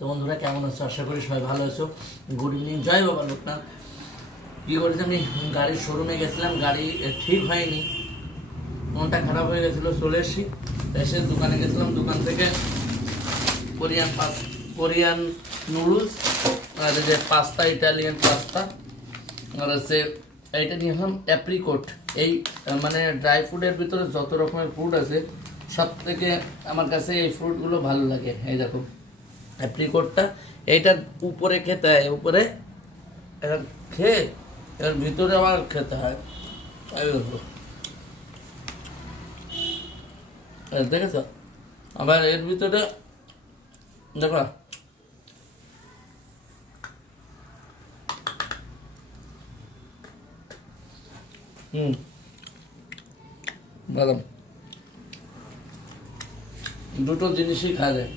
তো বন্ধুরা কেমন আছো? আশা করি সবাই ভালো আছো। গুড ইভিনিং, জয় বাবা লোকনাথ। কী করেছে, আমি গাড়ির শোরুমে গেছিলাম, গাড়ি ঠিক হয়নি, মনটা খারাপ হয়ে গেছিলো। চলে এসেছি, এসে দোকানে গেছিলাম, দোকান থেকে কোরিয়ান নুডলস আর যে পাস্তা, ইটালিয়ান পাস্তা, আর হচ্ছে এইটা নিয়ে আসলাম অ্যাপ্রিকোট। এই মানে ড্রাই ফ্রুটের ভিতরে যত রকমের ফ্রুট আছে সব থেকে আমার কাছে এই ফ্রুটগুলো ভালো লাগে। এই দেখো অ্যাপ্রিকোটটা, এইটার উপরে খেতে হয়, উপরে এটা খেয়ে এর ভিতরে আবার খেতে হয়। এই দেখো, দেখেছ? আবার এর ভিতরে দেখো বাদাম, দুটো জিনিসই খাওয়া যায়।